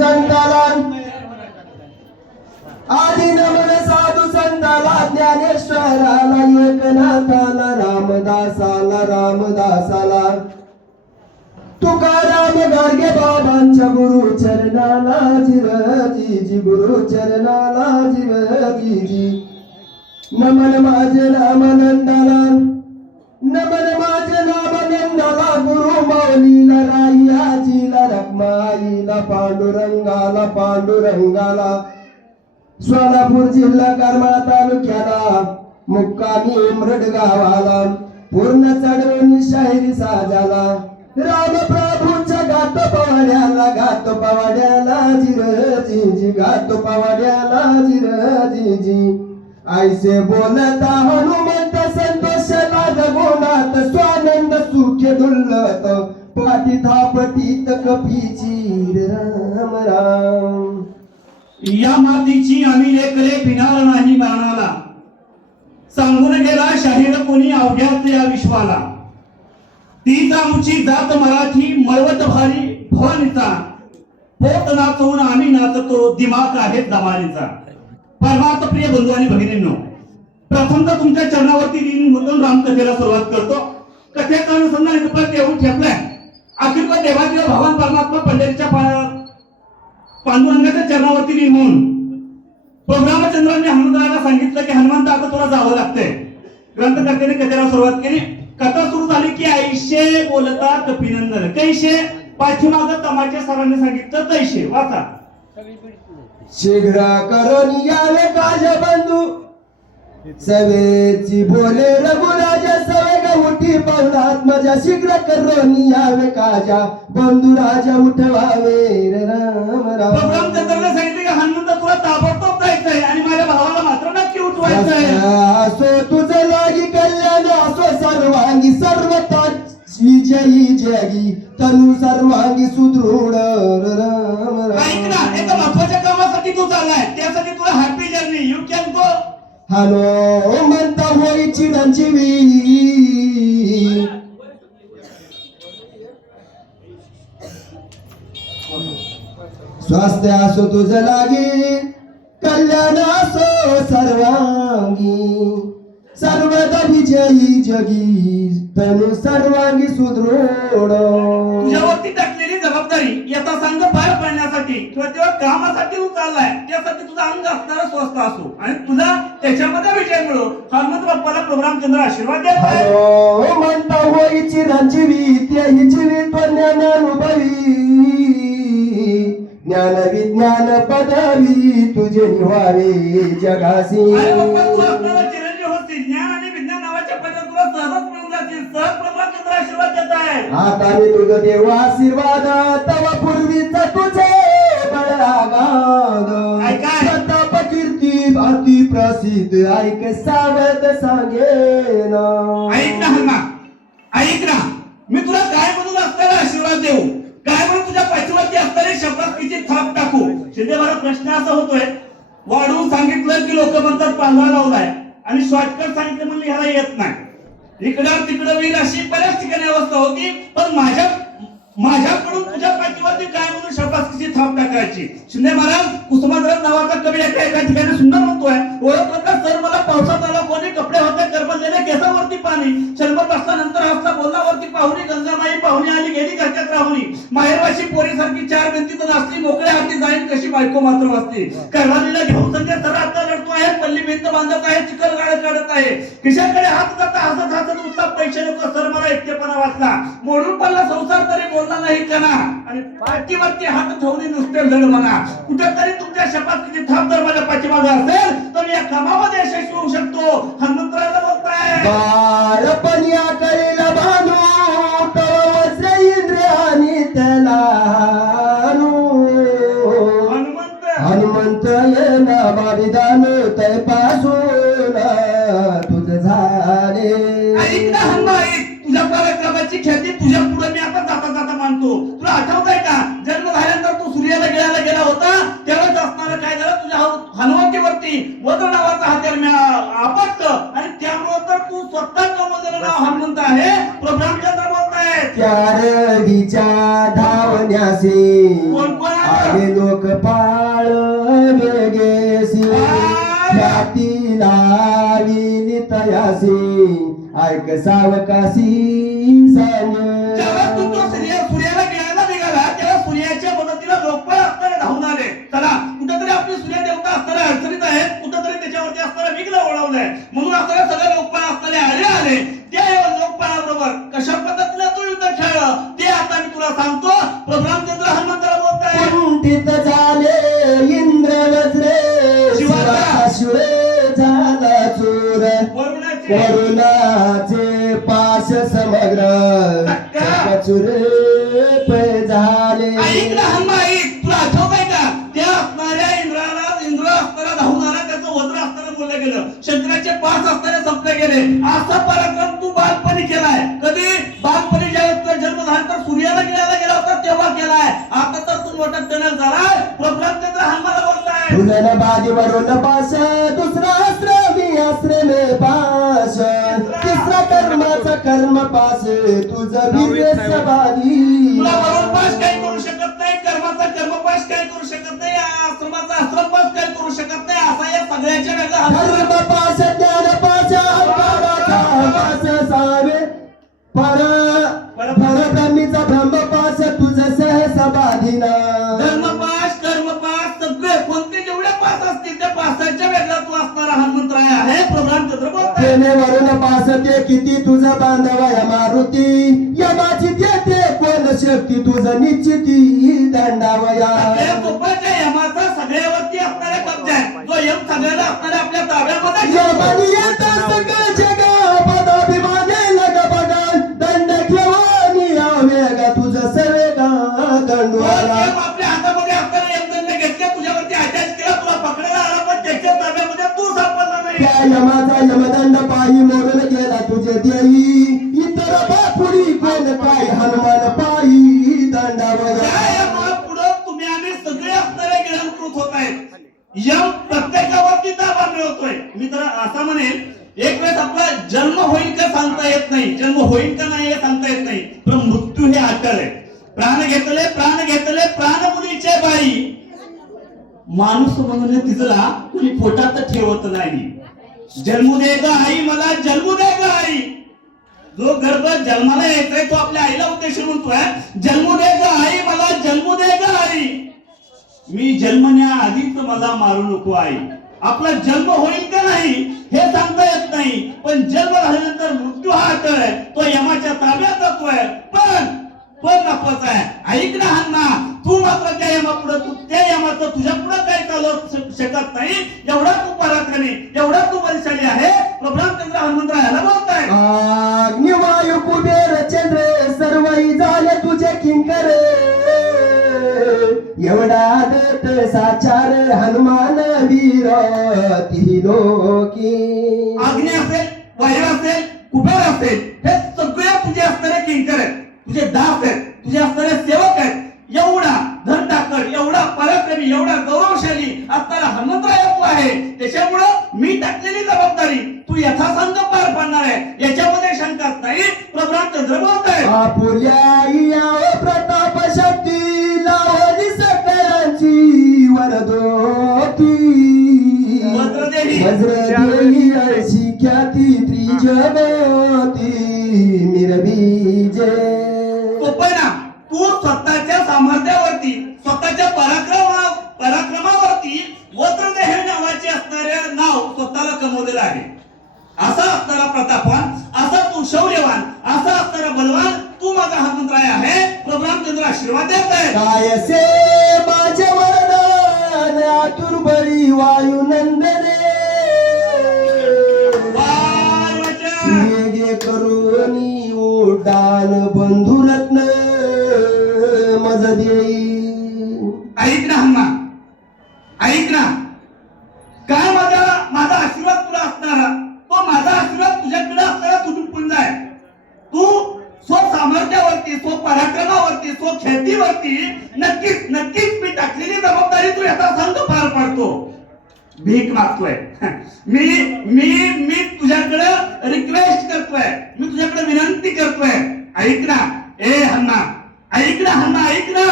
संताला आदि नमन साधू संताला ज्ञानेश्वराला एकनाथाला रामदासाला तुकाराम गाडगे बाबांच्या गुरु चरणाला जिरजी गुरु चरणाला जिरजी नमन माझे नाम नंदाला नमन माझे नाम नंदाला गुरु माऊलीला रायाजीला रखमाईला पांडुरंगाला सोलापूर जिल्हा करमाळा तालुक्याला मुक्कामी उमरड गावाला पूर्ण चढवून शाहिरी साजाला राम प्रभूंच्या गातो पवाड्याला जिरजी गातो पवाड्याला जिरजी ऐसे बोलता हनुमंत संतोषला जगोनात स्वानंद सुखे दुल्लत पाठी थापटीत कपीची राम राम या मातीची आम्ही लेकरे पिणार नाही बाणाला सांगून गेला शाहीर कोणी अवघ्याच या विश्वाला तीच आमची जात मराठी मळवट भारी भवानीचा पोट नाचवून आम्ही नाचतो दिमाग आहे दमानीचा परमार्थ प्रिय बंधू आणि भगिनींनो प्रथमतः तुमच्या चरणावरती लीन रामकथेला सुरुवात करतो कथेचा अनुसंधान इथं येऊन ठेपलाय अखिल देवाच्या भगवान परमात्मा पंढरीच्या पांडुरंगाच्या चरणावरती लीन होऊन रामचंद्रांनी हनुमंताला सांगितलं की हनुमंत आता तुला जावं लागतंय ग्रंथकर्त्याने कथेला सुरुवात केली कथा सुरू झाली की ऐशे बोलता कपिनंदन कैशे पाठीमागं तमाच्या सरांनी सांगितलं तैशे वाचा शीघ्र करून यावे काज बंधू सवेची बोले रघुराज सवे गवटी पौलात्मजा शीघ्र करून यावे काजा बंधू राजा उठवावे राम राम रामचंद्राने सांगितले की हनुमंत तुला ताबडतोब जायचंय आणि माझ्या भावाला मात्र नक्की उठवायचंय असो तुझं लागी कल्याण असो सर्वांगी सर्वता विजयी जगी तनु सर्वांगी सुदृढ राम राम ऐक ना एका महत्वाच्या कामासाठी तू चाललाय त्यासाठी तुला happy journey you can go hello म्हणता होई चिरंजीवी स्वास्थ्य असो तुझं लागी कल्याण असो सर्वांगी सर्वदा विजयी जगी तनु सर्वांगी सुदृढ तुझ्यावरती टाकलेली जबाबदारी याचा संघ पार पाडण्यासाठी किंवा तेव्हा कामासाठी तू चाललाय त्यासाठी तुझा अंग असणारा स्वस्थ असो आणि तुला त्याच्यामध्ये विजय मिळो हनुमंत बाप्पाला रामचंद्र आशीर्वाद देत आहे म्हणता होई चिरंजीवी त्याही जीवित ज्ञानानुभवी ज्ञान विज्ञान पदवी तुझे निवावे जगासी चिरंजीव होतील ज्ञान आणि विज्ञान नावाच्या पदवी तुला सहज मिळून जातील सहज रामचंद्र आशीर्वाद देत आहे आता मी तुझं देव आशीर्वाद तवा पूर्वीचा तुझे बळागाद प्रताप कीर्ती अति प्रसिद्ध ऐक सावध सांगेन ऐक ना मी तुला काय म्हणून असलेला आशीर्वाद देऊ काय म्हणून तुझ्या पाठीवरती असणारे शब्दाची थाप टाकू शिंदे मला प्रश्न असा होतोय वाढवून सांगितलं की लोक म्हणतात पांघरा लावलाय आणि शॉर्टकट सांगितलं म्हणलं ह्याला येत नाही इकडं तिकडं होईल अशी बऱ्याच ठिकाणी अवस्था होती पण माझ्याकडून तुझ्या पाठीवरती काय म्हणून शब्दाची थाप टाकायची शिंदे महाराज कुसुमाग्रज नावाचा कवी एका ठिकाणी सुंदर म्हणतोय ओळखलं सर मला पावसात आला कोणी कपडे होते करमलेले केसावरती पाणी शरबत असल्यानंतर हसता बोलण्यावरती पाहुणी गंगामाई पाहुणी आली गेली घरच्यात राहुणी माहेरवाशी पोरीसारखी चार भिंतीत असली मोकळ्या हाती जाईल कशी बायको मात्र वाचते करवालीला घेऊन संध्या सर आता लढतो आहे पल्ली भिंत बांधत आहे चिखल गाळत काढत आहे खिशाकडे हात जाता हसत उठला पैसे नको सर मला एकटेपणा वाचला मोडून पडला संसार तरी बोलला नाही कना आणि पाठीवरती हात ठेवून नुसते लढ म्हणा कुठेतरी तुमच्या शपथीची थाप जर माझ्या पाठीमागे असेल तर मी या कामामध्ये यशस्वी होऊ शकतो हनुमंतराला बोलताय बाळपण्या करेला बांधू तवच इंद्रियानी त्याला हनुमंत येना बाविदान तय पासून तुझ झाले ऐक ना हनुमान तुझ्या पराक्रमाची ख्याती तुझ्या पुढे मी आता जाता मानतो तुला आठवतंय का जन्म झाल्यानंतर तू सूर्याला गेला होता त्यावेळेस असणारं काय झालं तुझ्या हनुवटीवरती वज्र नावाचा हत्यार आपटलं आणि त्यामुळे तर तू स्वतः कमवलेलं नाव हनुमंत आहे प्रभू रामचंद्र बोलताय त्या रवीच्या धावण्यासी कोण आले लोक पाळ वेगेसी ख्याती लावी तयासी ऐक सावकाशी सांग जेव्हा तू तो सूर्याला गिळायला निघाला तेव्हा सूर्याच्या मदतीला लोक असताना धावून आले. चला कुठेतरी आपली सूर्य देवता असताना अडचणीत आहेत, कुठेतरी त्याच्यावरती असताना विघ्न ओढवलंय, म्हणून असताना सगळे लोकपाळ असताना आले त्या लोकपाळाबरोबर कशा पद्धतीने तू युद्ध खेळलं ते आता मी तुला सांगतो. प्रभू रामचंद्र हनुमंताला बोलताय. कुंठित झाले इंद्र वज्रे शिवाचा शिळे झाला चोर वरुणाचे पाश समग्र चुरे झाले. ऐक ना हनुमाईक, तुला आठवतंय का त्या असणाऱ्या इंद्र असताना धावून आला, त्याचं वज्र असताना बोललं गेलं, शंकराचे पाच असताना संपले गेले. असा पराक्रम तू बालपणी केलाय. कधी बालपणी ज्यावेळेस तुझा जन्म झाला तर सूर्याला गिळायला गेला होता तेव्हा केलाय. आता तर तू मोठा टणक झालाय. प्रभू रामचंद्र हनुमाला बोलताय. तुझं बाजीवरून पास दुसरा अस्त्र मी अस्त्र में पास तिसरा कर्माचा कर्म पास तुझं वीर्य सवादी. तुला वरून पास काही करू शकत नाही, कर्माचा कर्म पास काही करू शकत नाही, आश्रमाचा आश्रम पास काही करू शकत नाही. असा या सगळ्याच्या वेगळा धर्म पास ज्ञान पास अवताराचा पास सावे परब्रह्मीचा ब्रह्म पास तुझं सहसबाधीना. धर्म पास कर्म पास सगळे कोणते जेवढे पास असतील त्या पासाच्या वेगळा तू असणारा हनुमंतराय आहे. प्रभू रामचंद्र बोलताय. तेने वरून पास ते किती तुझा बांधव या मारुती यमाची देते कोण शक्ती तुझं निश्चिती दंडावया. सगळ्या यमाचा सगळ्यावरती असणारा कब्जा आहे. जो यम सगळ्याला असणाऱ्या आपल्या ताब्यामध्ये यमानी येत सगळं जग पदाभिमाने लग बघा दंड घेऊन यावेगा तुझं सवेगा दंडवाला. आपल्या हातामध्ये असताना यमदंड घेतले, तुझ्यावरती अटॅच केला, तुला पकडायला आला, पण त्याच्या ताब्यामध्ये तू सापडला नाही. त्या यमाचा यमदंड पायी मोडून गेला तुझे देई इतर बापुरी कोण काय हनुमान पायी दंडावया. पुढे तुम्ही आम्ही सगळे असणारे गिळंकृत होत आहेत. यम प्रत्येकावरती ताबा मिळवतोय. मी तर असं म्हणेन एक वेळेस आपला जन्म होईल का सांगता येत नाही, जन्म होईल का नाही हे सांगता येत नाही, पण मृत्यू हे अटळ आहे. प्राण घेतले प्राण मुलीचे बाई, माणूस म्हणून तिला कुणी पोटात ठेवत नाही. जन्मू दे ग आई मला, जन्मू दे ग आई. जो गर्भ जन्माला येतोय तो आपल्या आईला उद्देशून म्हणतोय, जन्मू दे ग आई मला, जन्मू दे ग आई. मी जन्मण्याआधीच मला मारू नको आई. आपला जन्म होईल का नाही हे सांगता येत नाही, पण जन्म झाल्यानंतर मृत्यू हा अटळ आहे, तो यमाच्या ताब्यात जातोय. पण महत्वाचं आहे, ऐक ना हन्ना, तू मात्र त्या यमापुढे तू त्या यमाचं तुझ्या पुढे काही चालू शकत नाही. एवढा तू पराक्रमी, एवढा तू बलशाली आहे. प्रभू रामचंद्र हनुमंतरायाला बोलताय. अग्नी वायू कुबेर चंद्र सर्वही झाले तुझे किंकर एवढा दत्त साचार हनुमान वीर ती लोकी. अग्नी असेल, वायू असेल, कुबेर असेल, हे सगळे तुझे असणारे किंकर आहेत, तुझे दास आहेत, तुझे असणारे सेवक आहेत. एवढा धनटाकर, एवढा पराक्रमी, एवढा गौरवशाली असणारा हनुमंतराय तू आहे. त्याच्यामुळं मी टाकलेली जबाबदारी तू यथासंग पार पाडणार आहे, याच्यामध्ये शंकाच नाही. प्रभू रामचंद्र बोलताय. आपुल्या प्रताप शक्ती लावली सकळांची वरदोती वज्रदेही अशी ख्याती त्रिजगती मिरबीजे. ना तू स्वतःच्या सामर्थ्यावरती, स्वतःच्या पराक्रमावरती वज्रदेह नावाचे असणारे नाव स्वतःला कमवलेलं आहे. असा असणारा प्रतापवान, असा तू शौर्यवान, असा असणारा बलवान तू माझा हनुमंतराय आहे. प्रभू रामचंद्र आशीर्वाद देत आहे. काय से माझे वरदान आतुर बळी वायू नंदने वेगे करुणी उड्डाण बंधुरत्न मज देई. ऐक ना हन्ना, ऐक ना, काय माझा आशीर्वाद तुला असणारा, तो माझा आशीर्वाद तुझ्याकडे असणारा तुटपुंज आहे. तू स्वसामर्थ्यावरती, स्वपराक्रमावरती, स्वख्यातीवरती नक्कीच मी टाकलेली जबाबदारी तू यथासंग पार पाडतो. भीक मागतोय, मी तुझ्याकडे रिक्वेस्ट करतोय, मी तुझ्याकडे विनंती करतोय. ऐक ना ए हन्ना, ऐक ना हन्ना, ऐक ना,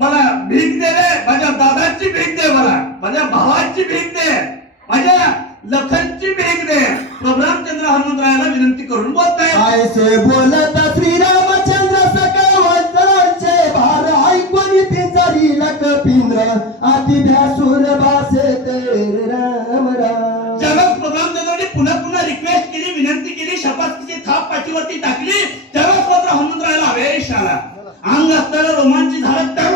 मला भीक दे रे, माझ्या ऐसे बोलत श्रीरामचंद्र सका वंदनांचे भार ऐकून पिंजरीला कपिंद्र अति भ्यासूर भासे तेरे राम राम. ज्यावेळेस प्रोग्राम देणारी पुन्हा पुन्हा रिक्वेस्ट केली, विनंती केली, शपथची थाप पाठीवरती टाकली, त्यावेळेस मात्र हनुमंतरायाला आवेश आला. अंग असताना रोमांची झालं तर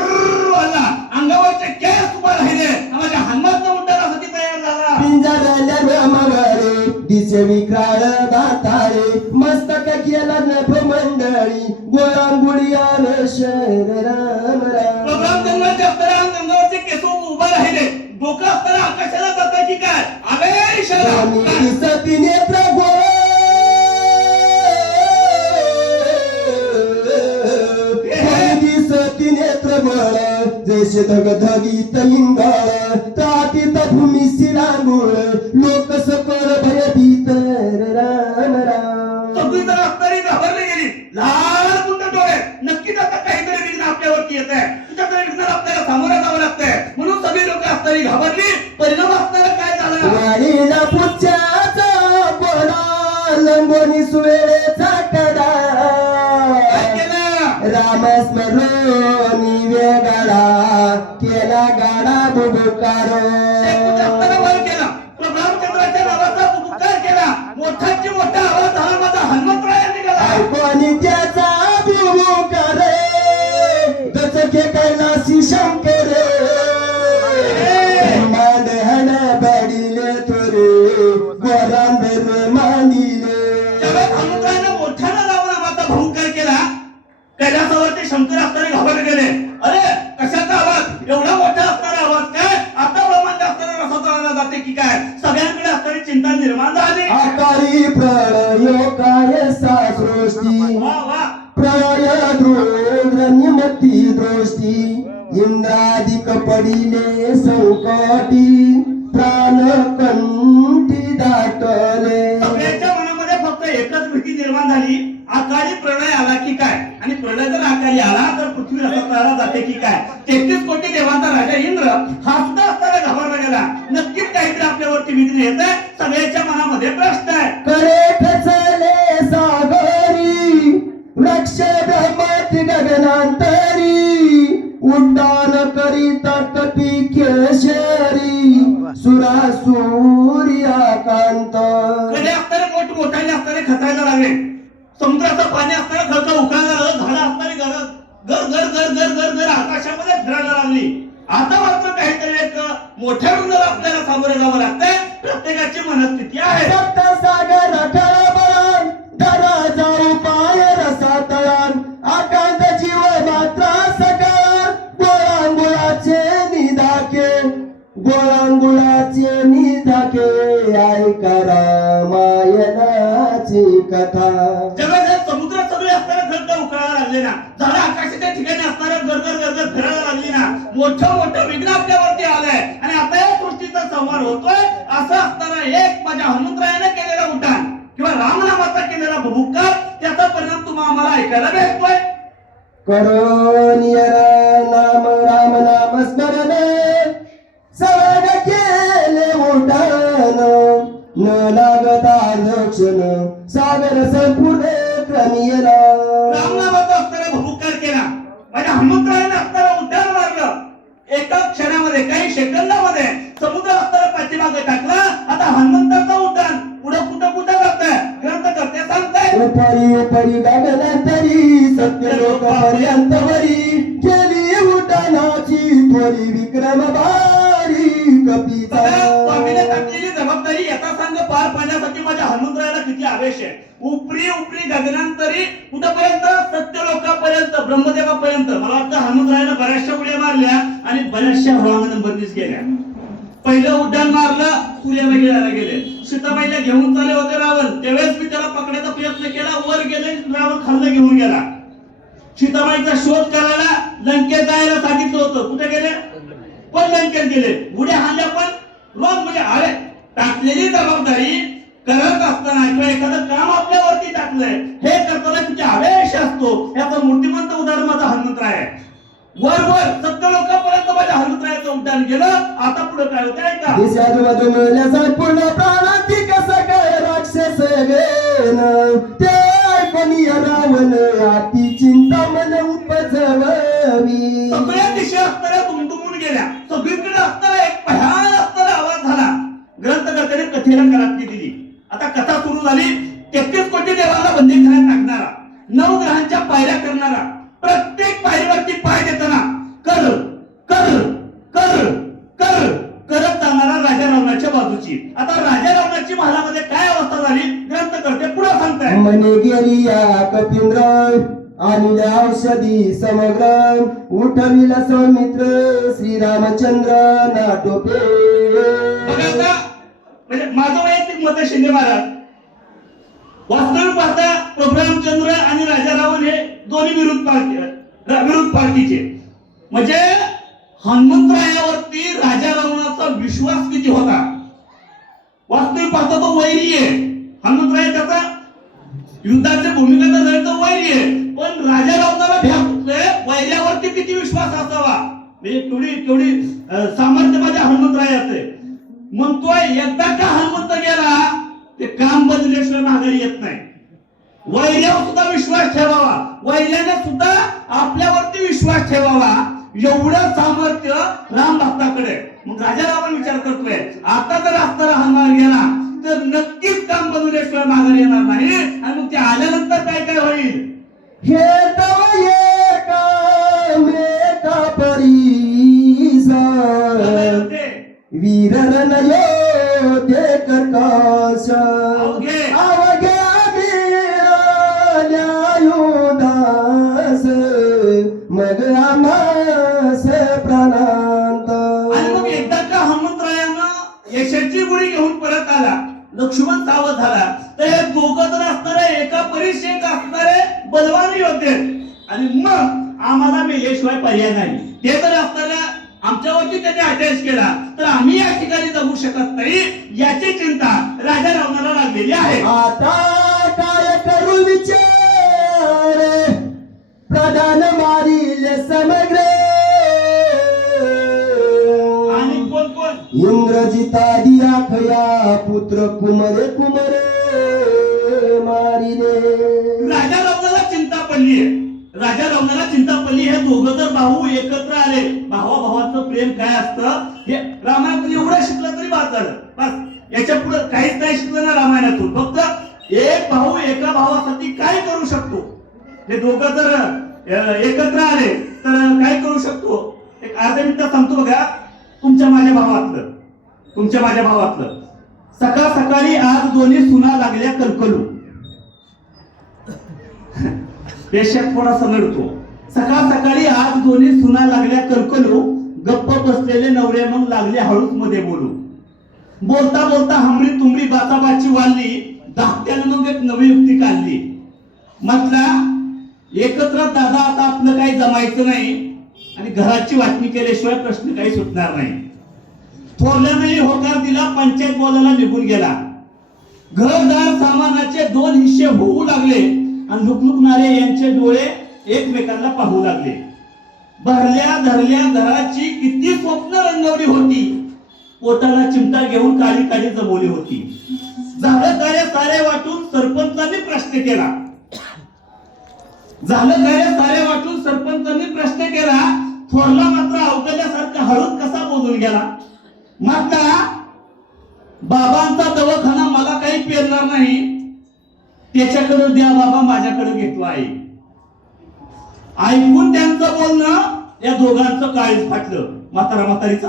आला, अंगावरचे केस उभा राहिले, माझ्या हनुमंत उड्डाणासाठी तयार झाला. पिंजऱ्याला रमगारे दिसे विक्राळ दातारे मस्तक केला नभ मंडळी गोळांगुळी शर राम राम. प्रोग्राम देणारे असताना अंगावरचे केस उभा राहिले, डोकं असताना आकाशाला जातं की काय, आवेश आला. दिसती नेत्र गोळ दिसती नेत्र गोळ जैसे धगधगीत इंगाळ तातीत भूमी शिरांगुळ लोक सकळ भयभीत राम राम. सगळी जण असणारी घाबरली गेली, लाल कुंड डोळे, नक्कीच आता काहीतरी विघ्न आपल्यावरती येत आहे, तुझ्याकडे विघ्नाला आपल्याला सामोरं जावं लागतंय. म्हणून सगळी लोक असणारी घाबरली. परिणाम असताना काय झालं, वाडीला पुच्छाचा कोडा लंबोनी सुवेळेचा कडा काय केलं, रामस्मरोनी वेगळा केला गाडा बुबुकार. शेपूट असताना वर केला, प्रभावचंद्राच्या नावाचा पुकार केला, मोठाची मोठा आवाज झाला, माझा हनुमंतराय निघाला. ऐकून त्याचा बुबुकार दचके कैलासी शंकर मांडहण बडिले तुरे गोरांदर मांडिले. त्यावेळेस हनुमंतरायानं मोठ्यानं रावणाचा भूंकार केला. कैलासावरती शंकर असताना घाबरले गेले. अरे कशाचा आवाज, एवढा मोठा असणारा आवाज काय, आता ब्रह्मांड असताना रसातळाला जाते की काय, सगळ्यांकडे असणारी चिंता निर्माण झाली. आकारी प्रळयोकाय सा सृष्टी वा वा, प्रलय द्रोद्र निमती दृष्टी इंद्रादिक पडिले संकटी प्राण कंठी दाटले. सगळ्यांच्या मनामध्ये फक्त एकच भीती निर्माण झाली, अकाली प्रलय आला की काय, आणि प्रलय जर अकाली आला तर पृथ्वी रसातळाला जाते की काय. 33 कोटी देवांचा राजा इंद्र हा सुद्धा असताना घाबरला गेला. नक्कीच काहीतरी आपल्यावरती विघ्न येत आहे. सगळ्यांच्या मनामध्ये प्रश्न आहे. करे खचले सागरी वृक्ष ब्रह्माती गगनांतरी उड्डाण करीत कपी केशरी सुरा सूर्याकांत. कधी असताना मोठमोठ्याने असताना खचायला लागले, समुद्राचं पाणी असताना खळखळ उकळायला लागलं, झाडं असताना घर घर घर घर घर घर आकाशामध्ये फिरायला लागली. आता मात्र काहीतरी एक मोठ्या रुग्णाला आपल्याला सामोरे जावं लागतंय. प्रत्येकाची मनस्थिती आहे. सप्त सागर खळबळान धरा जाऊ पाय रसातळान आकांत जीव मात्रा सकाळ गोळांगुळाचे निधाके गोळांगुळाचे निधाके ऐका रामायणाची कथा. जगात समुद्र सगळे असताना खळखळ उकळायला लागले ना, झाडं आकाशाच्या ठिकाणी असताना गरगर गरगर फिरायला लागली ना, मोठं मोठं विघ्न आपल्यावरती आलंय आणि आता या सृष्टीचा संवाद होतोय. असं असताना एक माझ्या हनुमंतरायाने केलेला उड्डाण किंवा रामनामाचा केलेला भूकार, त्याचा परिणाम तुम्हाला आम्हाला ऐकायला भेटतोय. करोनिय नाम राम नाम स्मरण सवग केले उड्डाण न लागता क्षण सागर संपूर्ण क्रमियला. रामनामाचा असताना भूकार केला, माझ्या हनुमंतरायाने असताना उड्डाण मारलं. एका क्षणामध्ये काही सेकंदामध्ये समुद्र असताना पाठीमागे टाकला. आता हनुमंताचा उड्डाण पुढे कुठं कुठं करताय, ग्रंथ करते सांगताय. उपरी उपरी गगनांतरी सत्य लोक पर्यंत वरी केली उड्डाणाची थोडी विक्रम भारी कपिता. स्वामीने टाकलेली जबाबदारी यथा सांग पार पाडण्यासाठी माझ्या हनुमंतरायाला किती आवेश आहे. उपरी उपरी गगनांतरी कुठपर्यंत, सत्य लोकांपर्यंत, ब्रह्मदेवापर्यंत. मला वाटतं हनुमंतरायाला बऱ्याचशा उड्या मारल्या आणि बऱ्याचशा हवामानात बंदिश गेल्या. पहिलं उड्डाण मारलं, सूर्यमाईला गेले. सीताबाईला घेऊन चालले होते रावण, त्यावेळेस मी त्याला पकडायचा प्रयत्न केला, वर गेले, रावण खाल्लं घेऊन गेला. सीताबाईचा शोध करायला लंकेत जायला सांगितलं होतं, कुठे गेले, पण लंकेत गेले. उड्या हाणल्या पण रोज म्हणजे अरे टाकलेली जबाबदारी करत असताना किंवा एखादं काम आपल्यावरती टाकलंय हे करताना किती आवेश असतो, याचं मूर्तिमंत उदाहरण माझा हनुमंतराय आहे. वर वर सत्य लोकांपर्यंत माझ्या हनुमंतरायाचं उड्डाण गेलं. आता पुढे काय होतं ऐका. दिशाजूबाजूला संपूर्ण प्राणांती कसं काय राक्षस गेन ते कोणी रावण अति चिंता मन उपजववी. सगळ्या दिशा असताना दुमदुमून गेल्या, सगळीकडे असताना एक भयान असताना आवाज झाला. ग्रंथकर्त्याने कथेला कराची दिली. आता कथा सुरू झाली. 33 कोटी देवांना बंदीखान्यात टाकणारा, 9 ग्रहांच्या पायऱ्या करणारा, प्रत्येक पायरीवरती पाय देताना कर कर कर कर करत जाणारा राजा रावणाच्या बाजूची. आता राजा रावणाची महालामध्ये काय अवस्था झाली ग्रंथकर्ते पुढे सांगताय. मने गेली या कपिंद्र आणल्या औषधी समग्र उठविला सौमित्र श्रीरामचंद्र नाटोपे. बघा आता, म्हणजे माझं वैयक्तिक मत आहे शिंदे महाराज, वास्तविक पाहता प्रभू रामचंद्र आणि राजा रावण हे दोन्ही विरुद्ध पार्टीचे. म्हणजे हनुमंतरायावरती राजा रावणाचा विश्वास किती होता. वास्तविक पाहता तो वैरी आहे. हनुमंतराय त्याचा युद्धाची भूमिका तर तो वैरी आहे, पण राजा रावणाला भ्यासतोय वैर्यावरती किती विश्वास असावा. म्हणजे केवढी सामर्थ्य माझ्या हनुमंतरायाचे. म्हणतोय एकदा का हनुमंत गेला ते काम बदलल्याशिवाय माघारी येत नाही. वैर्यावर सुद्धा विश्वास ठेवावा, वैर्याने सुद्धा आपल्यावरती विश्वास ठेवावा. एवढं सामर्थ्य राम भक्ताकडे. मग राजा रावण विचार करतोय आता जर असताना हनुमान गेला तर नक्कीच काम बदलल्याशिवाय माघारी येणार नाही. आणि मग ते आल्यानंतर काय काय होईल. हे तव एका परीसा वीर रणयोधे कर्कश अवघ्या न्यायोदास मग आमास प्राणांत. आणि मग एकदा का हनुमंतरायानं यशाची गुढी घेऊन परत आला, लक्ष्मण सावध झाला, तर हे दोघं जण असणारे एका परिषेक असणारे बलवान योद्धे. आणि मग आम्हाला मेल्याशिवाय पर्याय नाही. ते जर असताना आमच्यावरती त्याने अटॅच केला तर आम्ही या ठिकाणी जगू शकत नाही, याची चिंता राजा रावणाला लागलेली आहे. आता काय करू विचार प्रधान मारील समग्र. आणि कोण कोण. इंद्रजितादी आखया पुत्र कुमरे कुमरे मारिले. राजा रावणाला चिंता पडली आहे. राजा रावणाला चिंता पडली. हे दोघं जर भाऊ एकत्र आले, भावाभावाचं प्रेम काय असतं हे रामायणातून एवढं शिकलं तरी बाद झालं. बस याच्या पुढे काहीच नाही शिकलं ना रामायणातून. फक्त एक भाऊ एका भावासाठी काय करू शकतो. हे दोघं जर एकत्र आले तर काय करू शकतो. एक अर्ध्या मिनिटात सांगतो बघा. तुमच्या माझ्या भावातलं सकाळ सकाळी आज दोन्ही सुना लागल्या कलकलू. पेशात थोडासा नडतो. सकाळ सकाळी आज दोन्ही सुना लागल्या कलकलू. गप्प बसलेले नवरे मग लागले हळूच मध्ये बोलू. बोलता बोलता हमरी तुमरी बाचाबाची वाढली. धाकट्याने मग एक नवी युक्ती काढली. म्हटला एकत्र दादा आता आपलं काही जमायचं नाही आणि घराची वाटणी केल्याशिवाय प्रश्न काही सुटणार नाही. थोरल्याने होकार दिला. पंचायत बोलायला निघून गेला. घरदार सामानाचे 2 हिस्से होऊ लागले आणि लुकलुकणारे यांचे डोळे एकमेकांना पाहू लागले. भरल्या धरल्या घराची किती स्वप्न रंगवली होती. पोटाला चिमटा घेऊन काळी काळी जमवली होती. झालं कार्य सारे वाटून सरपंचांनी प्रश्न केला. थोरला मात्र अवघडल्यासारखा हळूच कसा बोलून गेला. मात्र बाबांचा दवाखाना मला काही पेरणार नाही, त्याच्याकडे द्या बाबा, माझ्याकडे घेतो आहे. ऐकून त्यांचं बोलणं या दोघांचं काळीज फाटलं. म्हातारा म्हातारीचा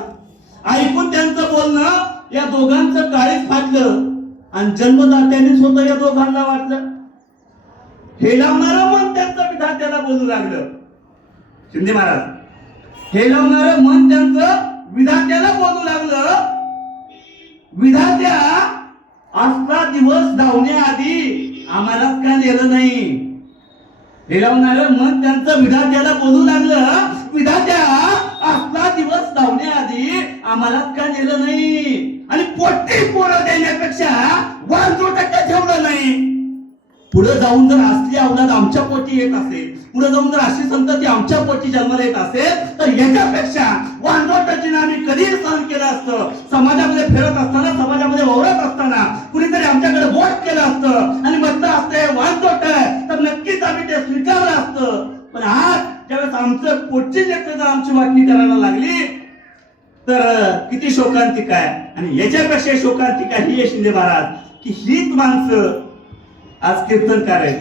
ऐकून त्यांचं बोलणं या दोघांचं काळीज फाटलं. आणि जन्मदात्याने स्वतः या दोघांना वाटलं. हेलावणारं मन त्यांचं विधात्याला बोलू लागलं. शिंदे महाराज, हेलावणारं मन त्यांचं विधात्याला बोलू लागलं. विधात्या असला दिवस धावण्याआधी आम्हाला का नेलं नाही. हेलावणारं मन त्यांचं विधात्याला बोलू लागलं. विधात्या असला दिवस धावण्याआधी आम्हाला का नेलं नाही. आणि पोटी पोरं देण्यापेक्षा वांजोटा ठेवलं नाही. पुढे जाऊन जर असली अवलाद आमच्या पोटी येत असेल, पुढे जाऊन जर अशी संतती आमच्या पोटी जन्माला येत असेल, तर याच्यापेक्षा वांजोटाची आम्ही कधी सहन केलं असतं. समाजामध्ये फिरत असताना, समाजामध्ये वावरत असताना कुणीतरी आमच्याकडे वोट केलं असतं आणि म्हटलं असतं वांजोट तर तर किती शोकांतिका आहे. आणि याच्यापेक्षा शोकांतिका ही आहे शिंदे महाराज की हीच माणसं आज कीर्तनकार आहेत,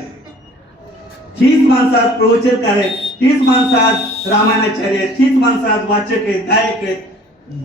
हीच माणसं आज प्रवचनकार आहेत, हीच माणसं आज रामायणाचार्य आहेत, हीच माणसं आज वाचक आहेत, गायक आहेत,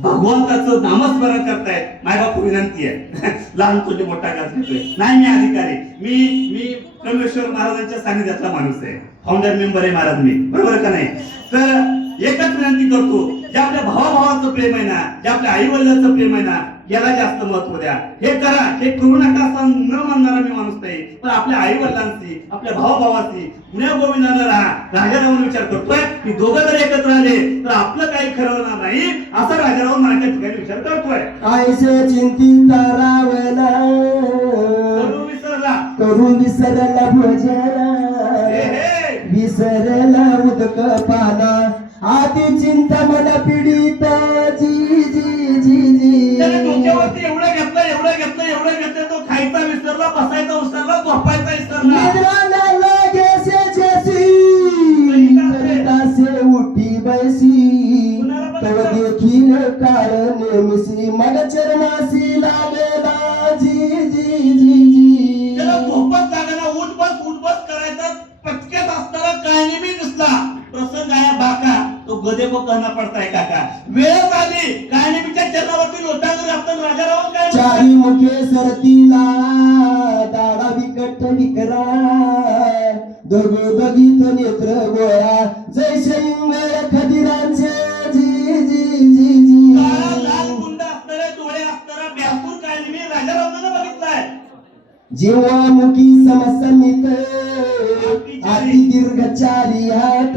भगवंताचं नामस्मरण करतायत. मायबापू विनंती आहे लहान तुझे मोठा घास घेतोय नाही, मी अधिकारी, मी परमेश्वर महाराजांच्या सानिध्यातला माणूस आहे, फाउंडर मेंबर आहे महाराज मी, बरोबर का नाही. तर एकच विनंती करतो, जे आपल्या भावाभावाचं प्रेम आहे ना, जे आपल्या आई वडिलांचं प्रेम आहे ना, याला जास्त महत्व द्या. हे करा, हे करू नका असं न म्हणणारा मी माणूस नाही, पण आपल्या आई वडिलांशी, आपल्या भावाभावाशी पुण्या गोविंदानं राहा. राजारावण विचार करतोय की दोघं जर एकत्र आले तर आपलं काही खरं होणार नाही, असं राजारावण माझ्या ठिकाणी विचार करतोय. आयसे चिंतित रावला करू विसरला भोजला विसरला उदक पाला आधी चिंता मला पीडित जी जी जी जी. डोक्यावरती एवढं घेतलं तो खायचा विसरला, बसायचा विसरला, झोपायचा विसरला. निद्राला लागे से उठी बैसी तो देखील कारण मिसी मन चरमासी लागेला जी जी जी जी. त्याला झोपच लागला, उठ बस करायचा. पटक्यात असताना काय नेहमी दिसला प्रसंग आया बाका, तो गदे को कहना पडता है काका. वेळ आली काय नेहमीच्या चरणावरती लोटांगर आपण राजारावण काय चारी मुखे सरतीला दाडा विकट विकरा दोघे बघित नेत्र गोळा जैसे इंगळ खदिरांचे जी जी जी जी. काळा लाल गुंड असणारे डोळे असणारा ब्यापूर काय नेहमी राजारावणाला बघितलाय. जेव्हा मुखी समसमित अति दीर्घ चारी हात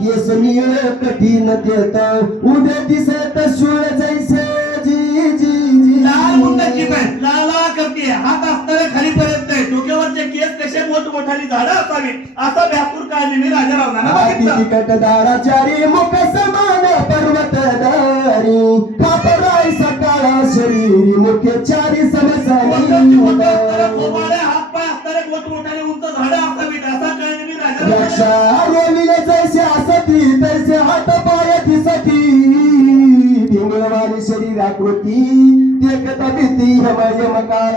केसनीय कठीण देत उभे दिसत शूळ जैसे जी जी जी. लाल गुंडाची पण लाल करते, हात असणारे खालीपर्यंत आहे, डोक्यावरचे केस कसे मोठमोठाली झाडं असावी असा व्यापूर काय नेहमी राजारावणाला बघितला. तिकट दाडाचारी मुख समान पर्वतदारी खापराय सकाळा शरीर मुखे चारी समसानी हात पाय असणारे मोठमोठाले उंच झाडं असावीत असा काय नेहमी राजारावणाला. रक्षा रोविले जैसे असती तैसे हात पाय दिसती पिंगळवाणी शरीर आकृती देखता भीती यमकार.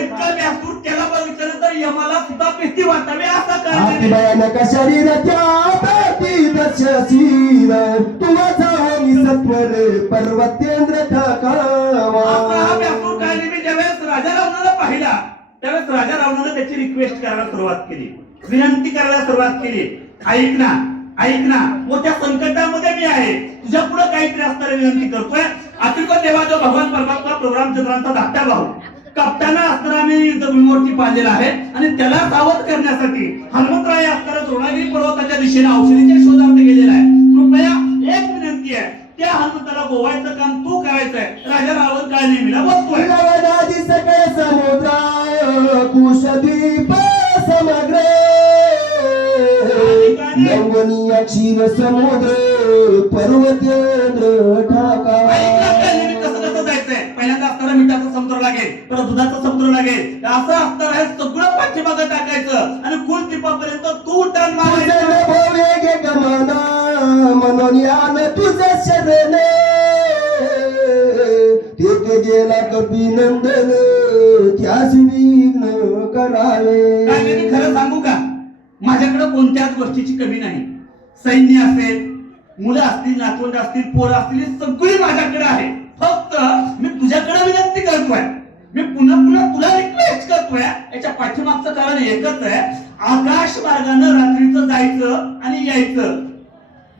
इतका व्यापूर त्याला बघितलं तर यमाला सुद्धा भीती वाटावी असा काय अति भयानक शरीर त्याती दशशीर तुझा सत्वर पर्वतेंद्र थकावा. हा व्यापूर काय नेहमी ज्यावेळेस राजा रावणाला पाहिला त्यावेळेस राजा रावणाला त्याची रिक्वेस्ट करायला सुरुवात केली, विनंती करायला सुरुवात केली. ऐक ना मोठ्या संकटामध्ये मी आहे, तुझ्या पुढे काहीतरी असणारी विनंती करतोय. अतिक देवा जो भगवान परमात्मा प्रोग्राम चंद्रांचा धाकटा भाऊ कप्ताना असताना मी युद्धभूमीवरती पाहिलेला आहे आणि त्याला सावध करण्यासाठी हनुमंतराय असताना द्रोणागिरी पर्वताच्या दिशेने औषधीच्या शोधार्थ गेलेला आहे. कृपया एक विनंती आहे, त्या हनुमंताला गोवायचं काम तू करायचंय. राजा रावण काय नेहमीला बघतोय. लवणादी सकळ समुद्र कुशद्वीप समग्र लवणीय क्षीर समुद्र पर्वतेंद्र ठाका. कसं जायचंय, पहिल्यांदा असताना मिठाचा समुद्र लागेल, परत दुधाचा समुद्र लागेल, असं असताना हे सगळं पाठीमागं टाकायचं आणि कुल टिपापर्यंत तू उड्डाण मारायचं. वेगे गमना म्हणून यान तुझे शरण तेथे गेला कपी नंदन त्यास विघ्न करावे. काय मी खरं सांगू का, माझ्याकडे कोणत्याच गोष्टीची कमी नाही. सैन्य असेल, मुलं असतील, नातवंड असतील, पोरं असतील, सगळी माझ्याकडे आहे. फक्त मी तुझ्याकडे विनंती करतोय, मी पुन्हा तुला रिक्वेस्ट करतोय. याच्या पाठीमागचं कारण एकच आहे, आकाश मार्गाने रात्रीचं जायचं आणि यायचं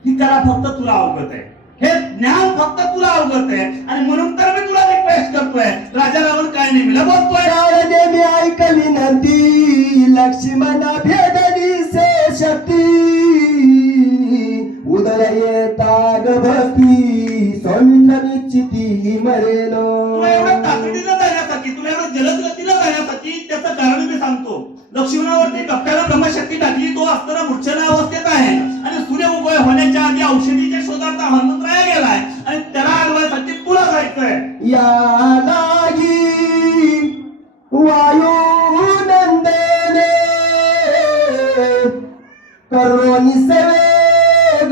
ही कला फक्त तुला अवगत आहे, हे ज्ञान फक्त तुला अवगत आहे. आणि म्हणून तर मी तुला रिक्वेस्ट करतोय. राजा रावण काय नेहमीला बोलतोय, नेहमी ऐक विनंती लक्ष्मणा भेदनी से शक्ती उदय येता ग भक्ती सौमित्र निश्चिती मरेल. तुला एवढं तातडीनं जाण्यासाठी, तुला एवढं जलद गतीनं जाण्यासाठी त्याचं कारण मी सांगतो. लक्ष्मणावरती कप्प्याला ब्रह्मशक्ती टाकली, तो असताना मूर्छना अवस्थेत आहे आणि सूर्य उदय होण्याच्या आधी औषधीच्या शोधार्थ हनुमंतराय गेलाय आणि त्याला अडवायसाठी तुला जायचंय. या लागी वायू नंदने करोनी सवेग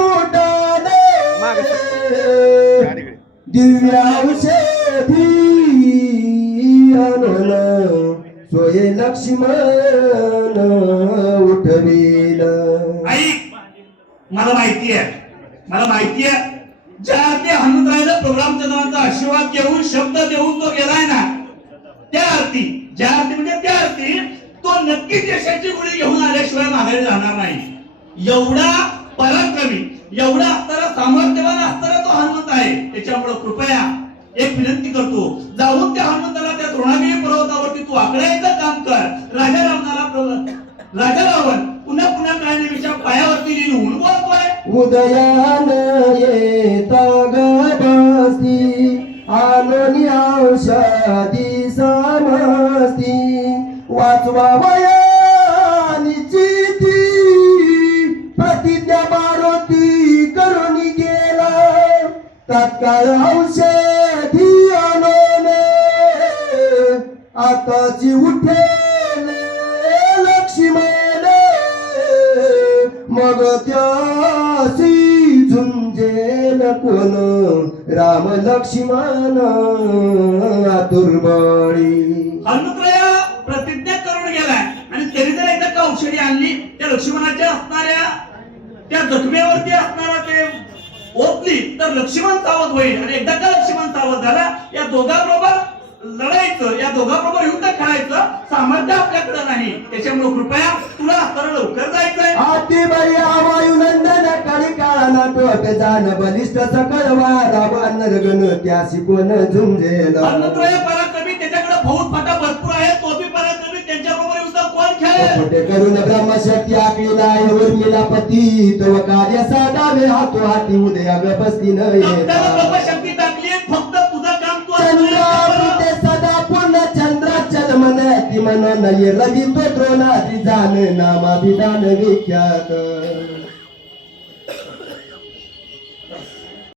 उडाले दिव्य औषधी आणून सोय लक्ष्मण उठविल. ऐक, मला माहितीये ज्या अर्थी हनुमंतरायाला प्रोग्राम चंद्राचा आशीर्वाद घेऊन शब्द देऊन तो गेलाय ना, त्या अर्थी त्या अर्थी तो नक्कीच यशाची गुढी घेऊन आल्याशिवाय माघारी जाणार नाही. एवढा पराक्रमी, एवढा असणारा सामर्थ्यवान असणारा तो हनुमंत आहे. त्याच्यामुळे कृपया एक विनंती करतो, जाऊन त्या हनुमंताला त्या द्रोणागिरी पर्वतावरती तू आकडायचं काम कर. राजा रावण पुन्हा काळनेमीच्या पायावरती लिहून बोलतोय. उदयान येता गबसती आलोनी औषधी समस्ती वाचवा वयानीची ती प्रतिज्ञा मारुती करून गेला. तत्काळ औषधी आणोने आताची उठेले लक्ष्मण मग त्यासी झुंजेल कोण राम लक्ष्मण आतुरबळी. हनुमंतराया प्रतिज्ञा करून गेलाय आणि त्यांनी जर एकदा का औषधी आणली त्या लक्ष्मणाच्या असणाऱ्या त्या जखमेवरती असणारा ते ओतली तर लक्ष्मण सावध होईल. आणि एकदा का लक्ष्मण सावध झाला, या दोघांबरोबर लढायचं, या दोघांबरोबर युद्ध खेळायचं सामर्थ्य आपल्याकडे नाही. त्याच्यामुळे कृपया तुला सरळ लवकर जायचंय. आती बळी वायुनंदन कलिकाना टोप जाण बलिष्ठ सकळ वारा नरगण त्यासी कोण झुंजेल. हनुमंतराय पराक्रमी, त्याच्याकडे फौज फाटा भरपूर आहे, तो बी पराक्रमी, त्यांच्याबरोबर युद्ध कोण खेळेल. खोटे करून ब्रह्मशक्ती आखलेला आहे उर्मिला पती तो कार्य साधावे हातो हाती उदया गपस्ती न येता. ब्रह्मशक्ती टाकली, फक्त तुझं काम तू चंद्रावृते सदा पूर्ण चंद्राचल मन ती मन नये रवी तो द्रोणाची जाण नामाभिधान विख्यात.